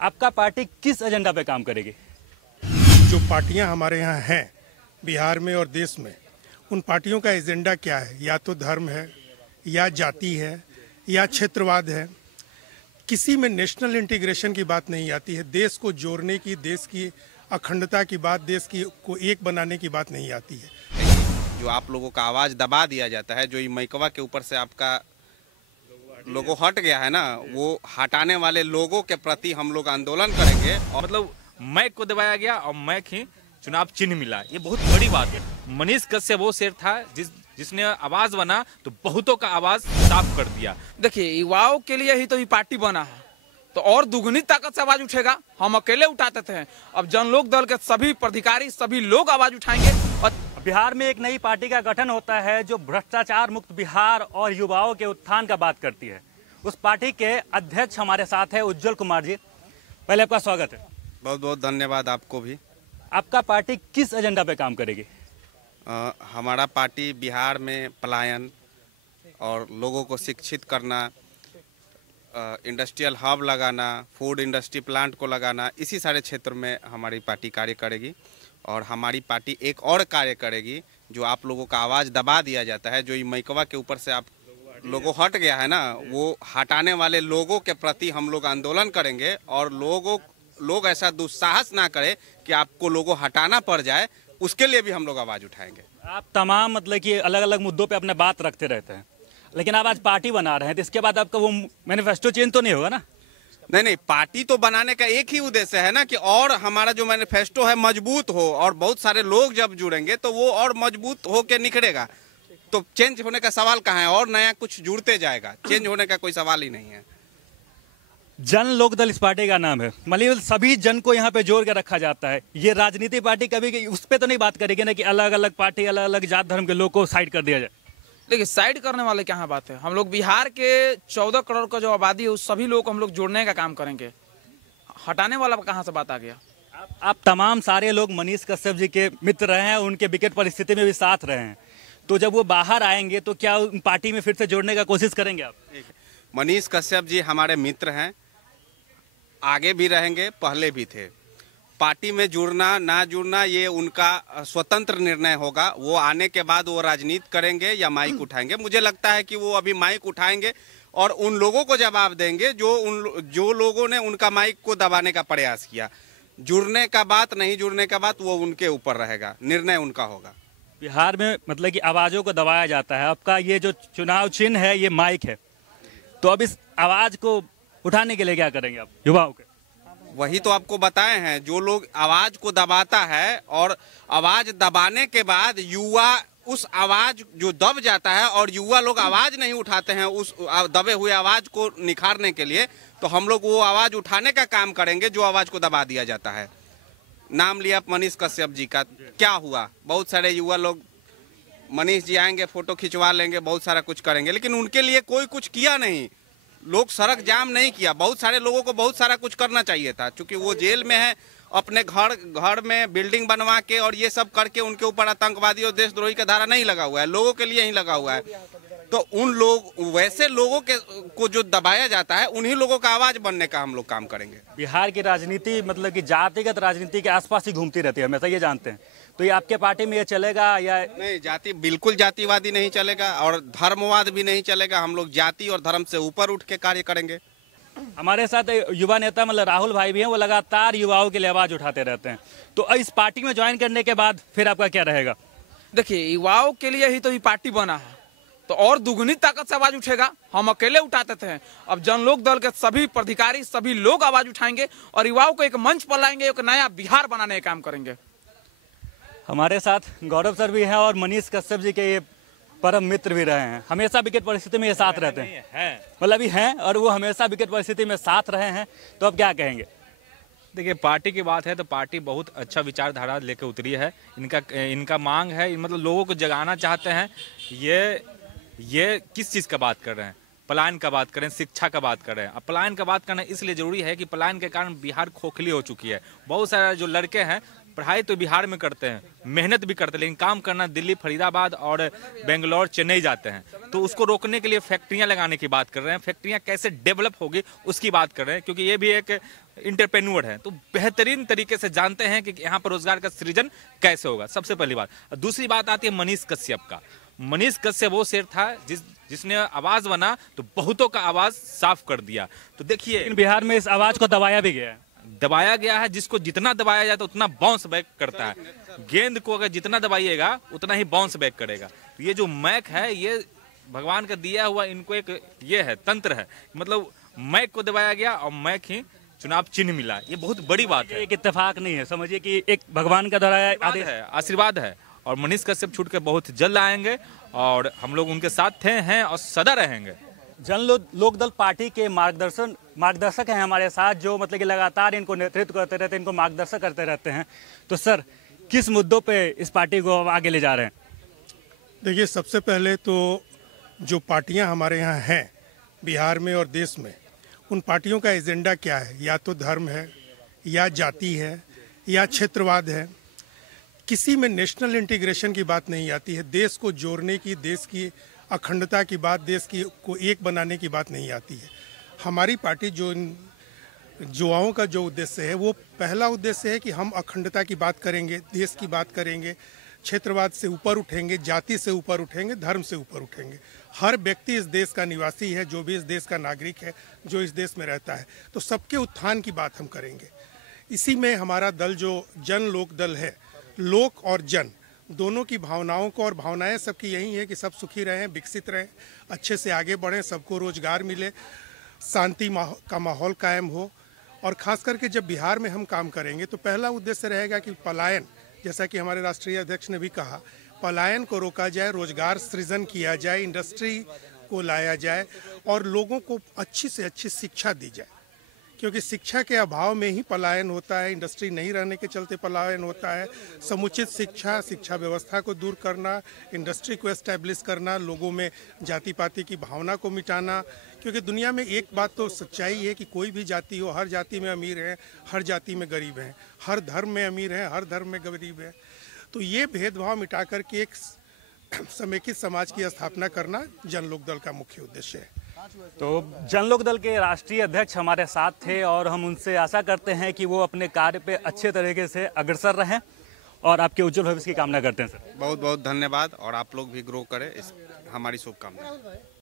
आपका पार्टी किस एजेंडा पे काम करेगी? जो पार्टियां हमारे यहाँ हैं बिहार में और देश में, उन पार्टियों का एजेंडा क्या है? या तो धर्म है, या जाति है, या क्षेत्रवाद है। किसी में नेशनल इंटीग्रेशन की बात नहीं आती है। देश को जोड़ने की, देश की अखंडता की बात, देश की को एक बनाने की बात नहीं आती है। जो आप लोगों का आवाज़ दबा दिया जाता है, जो ये मैकवा के ऊपर से आपका लोगो हट गया है ना, वो हटाने वाले लोगों के प्रति हम लोग आंदोलन करेंगे। और मतलब मैक को दबाया गया और मैक ही चुनाव चिन्ह मिला, ये बहुत बड़ी बात है। मनीष कश्यप वो शेर था जिसने आवाज बना तो बहुतों का आवाज साफ कर दिया। देखिए, युवाओं के लिए ही तो ये पार्टी बना है, तो और दुगनी ताकत से आवाज उठेगा। हम अकेले उठाते थे, अब जनलोक दल के सभी पदाधिकारी, सभी लोग आवाज उठाएंगे। और बिहार में एक नई पार्टी का गठन होता है जो भ्रष्टाचार मुक्त बिहार और युवाओं के उत्थान का बात करती है। उस पार्टी के अध्यक्ष हमारे साथ है उज्जवल कुमार जी। पहले आपका स्वागत है। बहुत बहुत धन्यवाद आपको भी। आपका पार्टी किस एजेंडा पे काम करेगी? हमारा पार्टी बिहार में पलायन और लोगों को शिक्षित करना, इंडस्ट्रियल हब लगाना, फूड इंडस्ट्री प्लांट को लगाना, इसी सारे क्षेत्र में हमारी पार्टी कार्य करेगी। और हमारी पार्टी एक और कार्य करेगी, जो आप लोगों का आवाज़ दबा दिया जाता है, जो ये मैकवा के ऊपर से आप लोगों हट गया है ना, वो हटाने वाले लोगों के प्रति हम लोग आंदोलन करेंगे। और लोग ऐसा दुस्साहस ना करें कि आपको लोगों हटाना पड़ जाए, उसके लिए भी हम लोग आवाज़ उठाएंगे। आप तमाम मतलब कि अलग अलग मुद्दों पे अपने बात रखते रहते हैं, लेकिन आप आज पार्टी बना रहे हैं, तो इसके बाद आपका वो मैनिफेस्टो चेंज तो नहीं होगा ना? नहीं, पार्टी तो बनाने का एक ही उद्देश्य है ना कि और हमारा जो मैनिफेस्टो है मजबूत हो, और बहुत सारे लोग जब जुड़ेंगे तो वो और मजबूत होकर निखरेगा। तो चेंज होने का सवाल कहाँ है? और नया कुछ जुड़ते जाएगा, चेंज होने का कोई सवाल ही नहीं है। जन लोक दल इस पार्टी का नाम है, मतलब सभी जन को यहाँ पे जोड़ के रखा जाता है। ये राजनीति पार्टी कभी उस पर तो नहीं बात करेगी ना कि अलग अलग पार्टी, अलग अलग जात धर्म के लोग को साइड कर दिया जाए? देखिए, साइड करने वाले क्या बात है। हम लोग बिहार के 14 करोड़ का जो आबादी है, उस सभी लोग को हम लोग जोड़ने का काम करेंगे। हटाने वाला कहाँ से बात आ गया? आप तमाम सारे लोग मनीष कश्यप जी के मित्र रहे हैं, उनके विकट परिस्थिति में भी साथ रहे हैं, तो जब वो बाहर आएंगे तो क्या पार्टी में फिर से जोड़ने का कोशिश करेंगे आप? मनीष कश्यप जी हमारे मित्र हैं, आगे भी रहेंगे, पहले भी थे। पार्टी में जुड़ना ना जुड़ना ये उनका स्वतंत्र निर्णय होगा। वो आने के बाद वो राजनीति करेंगे या माइक उठाएंगे। मुझे लगता है कि वो अभी माइक उठाएंगे और उन लोगों को जवाब देंगे जो लोगों ने उनका माइक को दबाने का प्रयास किया। जुड़ने का बात, नहीं जुड़ने का बात, वो उनके ऊपर रहेगा, निर्णय उनका होगा। बिहार में मतलब कि आवाज़ों को दबाया जाता है। आपका ये जो चुनाव चिन्ह है ये माइक है, तो अब इस आवाज़ को उठाने के लिए क्या करेंगे आप युवाओं के? वही तो आपको बताए हैं, जो लोग आवाज को दबाता है और आवाज दबाने के बाद युवा उस आवाज जो दब जाता है और युवा लोग आवाज नहीं उठाते हैं उस दबे हुए आवाज को निखारने के लिए, तो हम लोग वो आवाज उठाने का काम करेंगे जो आवाज को दबा दिया जाता है। नाम लिया मनीष कश्यप जी का, क्या हुआ? बहुत सारे युवा लोग, मनीष जी आएंगे, फोटो खिंचवा लेंगे, बहुत सारा कुछ करेंगे, लेकिन उनके लिए कोई कुछ किया नहीं। लोग सड़क जाम नहीं किया। बहुत सारे लोगों को बहुत सारा कुछ करना चाहिए था, क्योंकि वो जेल में है, अपने घर में बिल्डिंग बनवा के और ये सब करके उनके ऊपर आतंकवादी और देशद्रोही का धारा नहीं लगा हुआ है, लोगों के लिए ही लगा हुआ है। तो उन लोग, वैसे लोगों को जो दबाया जाता है, उन्हीं लोगों का आवाज बनने का हम लोग काम करेंगे। बिहार की राजनीति मतलब कि जातिगत राजनीति के आसपास ही घूमती रहती है, हमेशा ये जानते हैं। तो ये आपके पार्टी में ये चलेगा या नहीं? बिल्कुल जातिवादी नहीं चलेगा और धर्मवाद भी नहीं चलेगा। हम लोग जाति और धर्म से ऊपर उठ के कार्य करेंगे। हमारे साथ युवा नेता मतलब राहुल भाई भी हैं, वो लगातार युवाओं के लिए आवाज उठाते रहते हैं। तो इस पार्टी में ज्वाइन करने के बाद फिर आपका क्या रहेगा? देखिए, युवाओं के लिए ही तो ये पार्टी बना है, तो और दुगनी ताकत से आवाज उठेगा। हम अकेले उठाते थे, अब जनलोक दल के सभी पदाधिकारी, सभी लोग आवाज उठाएंगे और युवाओं को एक मंच पर लाएंगे, एक नया बिहार बनाने का काम करेंगे। हमारे साथ गौरव सर भी हैं और मनीष कश्यप जी के ये परम मित्र भी रहे हैं, हमेशा विकट परिस्थिति में ये साथ रहते हैं, मतलब अभी हैं और वो हमेशा विकट परिस्थिति में साथ रहे हैं। तो अब क्या कहेंगे? देखिए, पार्टी की बात है तो पार्टी बहुत अच्छा विचारधारा लेकर उतरी है। इनका मांग है, मतलब लोगों को जगाना चाहते हैं। ये किस चीज़ का बात कर रहे हैं? पलायन का बात करें, शिक्षा का बात करें। अब पलायन का बात करना इसलिए जरूरी है कि पलायन के कारण बिहार खोखली हो चुकी है। बहुत सारे जो लड़के हैं पढ़ाई तो बिहार में करते हैं, मेहनत भी करते हैं, लेकिन काम करना दिल्ली, फरीदाबाद और बेंगलोर, चेन्नई जाते हैं। तो उसको रोकने के लिए फैक्ट्रियां लगाने की बात कर रहे हैं। फैक्ट्रियां कैसे डेवलप होगी उसकी बात कर रहे हैं, क्योंकि ये भी एक इंटरप्रेन्योर हैं, तो बेहतरीन तरीके से जानते हैं कि यहाँ पर रोजगार का सृजन कैसे होगा, सबसे पहली बात। दूसरी बात आती है मनीष कश्यप का। मनीष कश्यप वो शेर था जिसने आवाज बना तो बहुतों का आवाज साफ कर दिया। तो देखिए लेकिन बिहार में इस आवाज को दबाया भी गया है। दबाया गया है, जिसको जितना दबाया जाए तो उतना बाउंस बैक करता है। गेंद को अगर जितना दबाइएगा उतना ही बाउंस बैक करेगा। तो ये जो मैक है ये भगवान का दिया हुआ इनको एक ये है तंत्र है, मतलब मैक को दबाया गया और मैक ही चुनाव चिन्ह मिला। ये बहुत बड़ी बात है, एक इत्तेफाक नहीं है, समझिए कि एक भगवान का द्वारा आदेश है, आशीर्वाद है। और मनीष कश्यप छूट के बहुत जल्द आएंगे और हम लोग उनके साथ हैं और सदा रहेंगे। लोकदल पार्टी के मार्गदर्शक हैं हमारे साथ, जो मतलब कि लगातार इनको नेतृत्व करते रहते हैं, इनको मार्गदर्शक करते रहते हैं। तो सर, किस मुद्दों पे इस पार्टी को आगे ले जा रहे हैं? देखिए, सबसे पहले तो जो पार्टियां हमारे यहाँ हैं बिहार में और देश में, उन पार्टियों का एजेंडा क्या है? या तो धर्म है, या जाति है, या क्षेत्रवाद है। किसी में नेशनल इंटीग्रेशन की बात नहीं आती है, देश को जोड़ने की, देश की अखंडता की बात, देश की को एक बनाने की बात नहीं आती है। हमारी पार्टी जो इन युवाओं का जो उद्देश्य है, वो पहला उद्देश्य है कि हम अखंडता की बात करेंगे, देश की बात करेंगे, क्षेत्रवाद से ऊपर उठेंगे, जाति से ऊपर उठेंगे, धर्म से ऊपर उठेंगे। हर व्यक्ति इस देश का निवासी है, जो भी इस देश का नागरिक है, जो इस देश में रहता है, तो सबके उत्थान की बात हम करेंगे। इसी में हमारा दल जो जन लोक दल है, लोक और जन दोनों की भावनाओं को, और भावनाएं सबकी यही है कि सब सुखी रहें, विकसित रहें, अच्छे से आगे बढ़ें, सबको रोजगार मिले, शांति का माहौल कायम हो। और खास करके जब बिहार में हम काम करेंगे तो पहला उद्देश्य रहेगा कि पलायन, जैसा कि हमारे राष्ट्रीय अध्यक्ष ने भी कहा, पलायन को रोका जाए, रोजगार सृजन किया जाए, इंडस्ट्री को लाया जाए और लोगों को अच्छी से अच्छी शिक्षा दी जाए, क्योंकि शिक्षा के अभाव में ही पलायन होता है, इंडस्ट्री नहीं रहने के चलते पलायन होता है। समुचित शिक्षा व्यवस्था को दूर करना, इंडस्ट्री को एस्टैब्लिश करना, लोगों में जाति पाति की भावना को मिटाना, क्योंकि दुनिया में एक बात तो सच्चाई है कि कोई भी जाति हो, हर जाति में अमीर हैं, हर जाति में गरीब हैं, हर धर्म में अमीर हैं, हर धर्म में गरीब हैं। तो ये भेदभाव मिटा करके एक समेकित समाज की स्थापना करना जन लोक दल का मुख्य उद्देश्य है। तो जन लोक दल के राष्ट्रीय अध्यक्ष हमारे साथ थे और हम उनसे आशा करते हैं कि वो अपने कार्य पे अच्छे तरीके से अग्रसर रहें और आपके उज्जवल भविष्य की कामना करते हैं सर। बहुत बहुत धन्यवाद और आप लोग भी ग्रो करें, इस हमारी शुभकामनाएं।